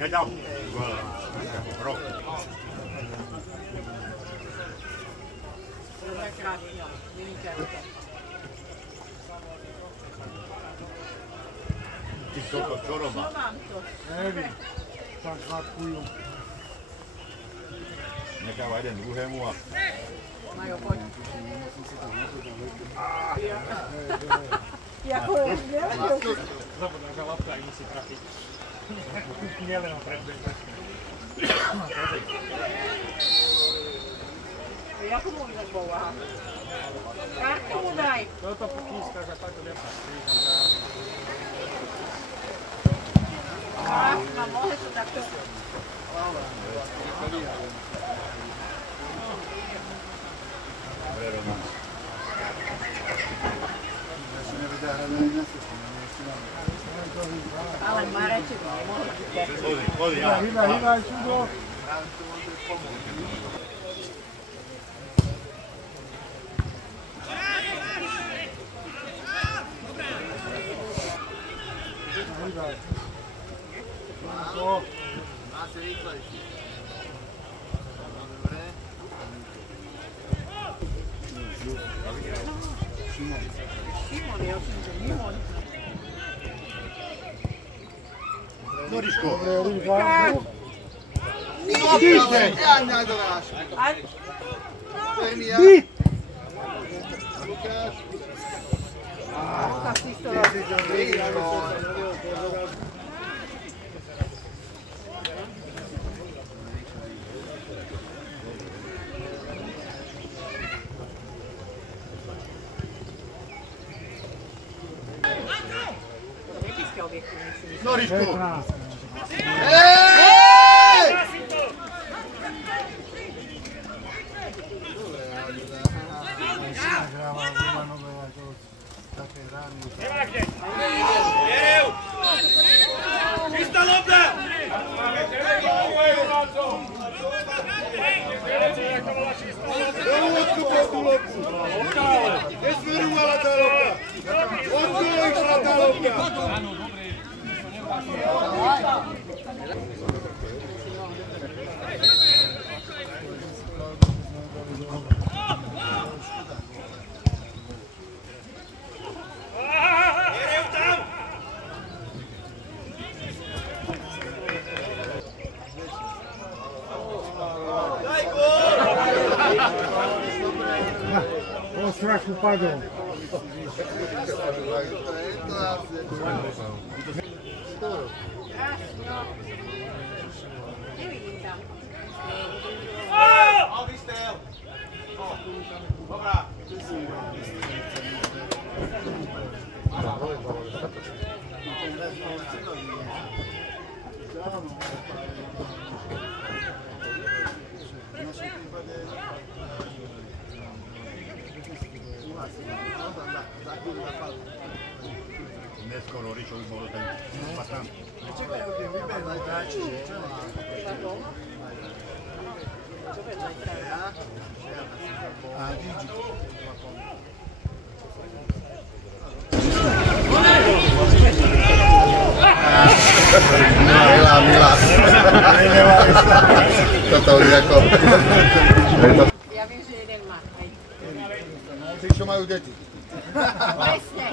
Neďal. Rok. Ty čo robá? Nevím, tak hladkujú. Necháva jeden druhému a... Majo, poď. Jako je, Zabudná, že lapka aj musí trafiť. Nielen o predbežbe. Jako mu tak bol, aha. Kartu mu daj. Toto pokýska, že takto viac sa strížam. Krásna, mohli to takto. Ale Mareček nemohol. Chodí, ja. Hýbaj, čudo. Hýbaj. Má se rýchlejší. Šimon, ja som to Mimon. Noriško. Ja nadoláš. To je mi ja. Lukáš. Lukáš, ty to robíš. Noriško. Čistá lopta! Nesmerovala tá lopta! Odkiaľ išla tá lopta? O strachu padol. Neskoro Ričovi bol ten patán. Čekaj, ok, vybehnaj dáči. A Gigi. Milá. Toto už ako... Ja viem, že jeden má. Tí, čo majú deti. Presne.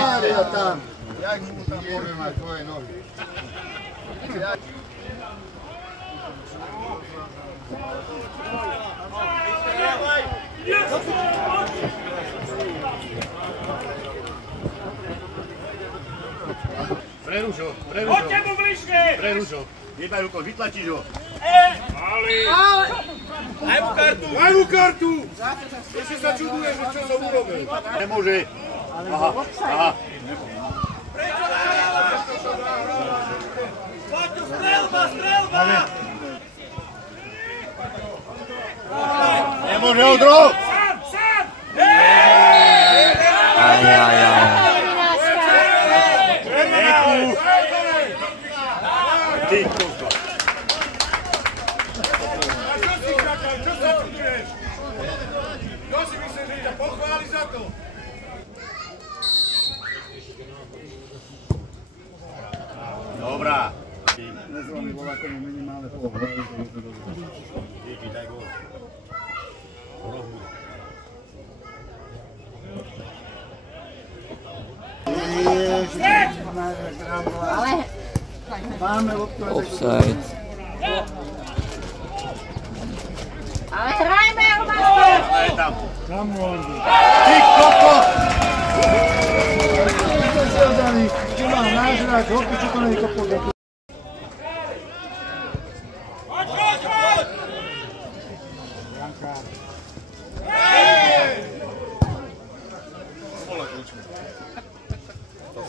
Mária tam. Jak mu tam môžeme mať tvoje nohy? Prerušo. Poďte mu bližšie! Prerušo. Jednaj rukou, vytlačíš ho. Daj mu kartu! Ešte sa čuduješ, čo som urobil. Nemôže. Aha. Paťo, strelba! Nemôže odro! Sám! Ty kokos. Čo si čakal? Čo sa čuduješ? Kto si myslíš, že ťa pochváli za to? nakoniec minimálne pohľadu. Díky, daj gól. Rozbuď. Ale... Máme loptu. Offside. Ale hrajme, Albánsko! Je tam. Tam môžu. Ty koko! Čo mám nážrať, hoky, čo to nejde povedať.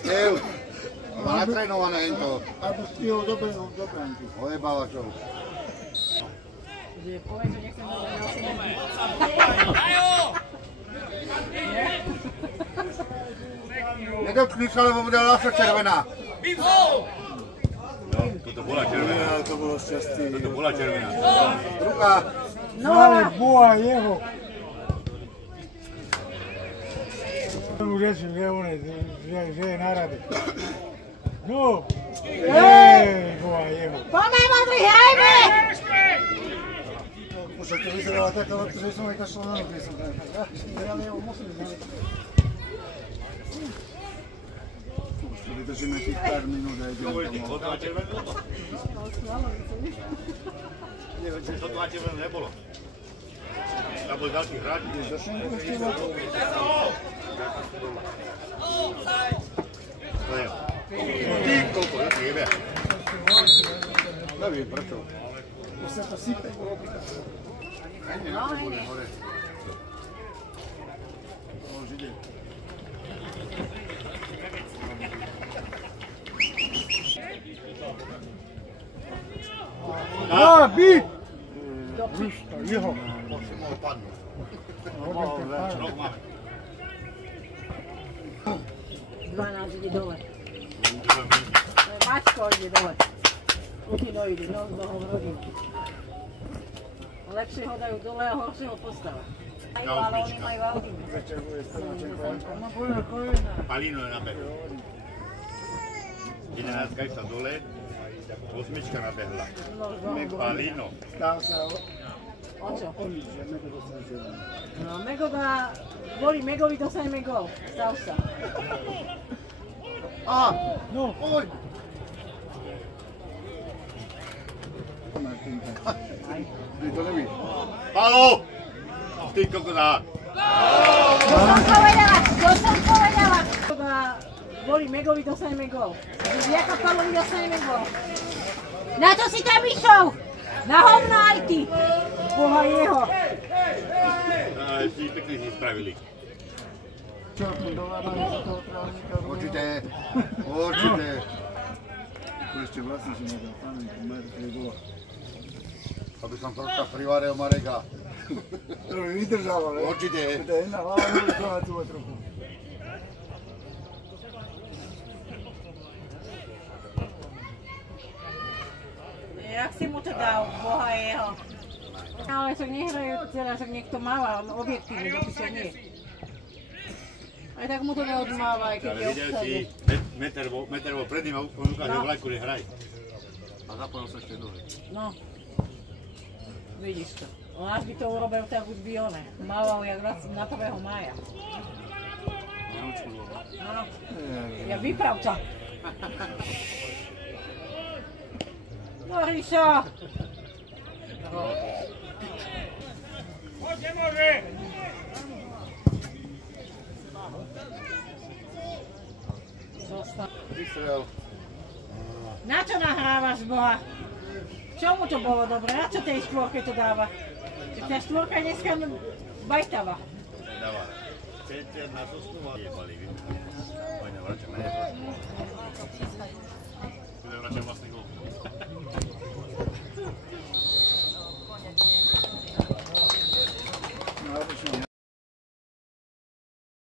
Stiev. Má natrénované jen to. A to stihol do bránky. Ojebávačov. Že povedz, že nechcem do Nedotkni sa, lebo bude ľahšia červená. No, toto bola červená. To bolo šťastie. Toto bola červená. Ruka. No, Ale boha jeho. Tomu řečím, že je na rade. No! Ej, boha jeho. poďme, modrý, hrajme! Však to vyzerala taká lopta, že som aj kašľal na nohy, som tak. Ja jeho musím znať. Vydržíme tých pár minút a ideme domov. Toto na červenú nebolo. Toto na červenú nebolo. Tam boli ďalší hráči. To je. Ty koľko, ja ti jebe. Neviem prečo. Už sa to sype. Á, byť! Jeho. Musím mohol padnúť. Roh máme. 12 ide dole. Mačko ide dole. Utino ide, no z nohom rodinky. Lepšie ho dajú dole a horšie ho postava. Ale oni majú Alginu. Palino je na behu. 11 išla dole, 8 nabehla. Palino. Stál sa O čo? nič, že Mego dostane zelený. No, Mego dá... Kvôli Megovi dostaneme gól. Stav sa. Á, No, oj. ty to nevíš. Palo! Ty koko dá. Čo som povedala? Mego dá... Kvôli Megovi dostaneme gól. Vďaka Pavlovi dostaneme gól. Na čo si tam išiel? Na hovno aj ty! Boha jeho! Si pekne si spravili. Čo, dovábame za toho trávnika? Určite, určite. Tu ešte vlastne, že nedal pamäť, Marek je bola. Aby som troška privaril Mareka. To by vydržalo, ne? Určite. To je jedna hlava, bude to na tú trochu. Jak si mu to dal, Boha jeho? Ale však nehrajú celé, však niekto máva, on objektívne, dopiša nie. Aj tak mu to neodmáva, aj keď Ale je videl obsade. si, meter bol pred ním a on ukáže vlajku, že hraj. A zapojil sa ešte nohy. No. Vidíš to. On až by to urobil, tak už by one. Mával jak na 1. mája. Áno. Ja vyprav sa. No Ríšo! Poď, nemôže! Zostav. Vystrel. Na čo nahrávaš, Boha? Čomu to bolo dobre? Na čo tej štvorke to dáva? Tá štvorka je dneska bajtava. Dáva. Chcete na zosnúva? Jebali, vy. Poďme, vračame, nevračame. Bude vračať vlastný gól.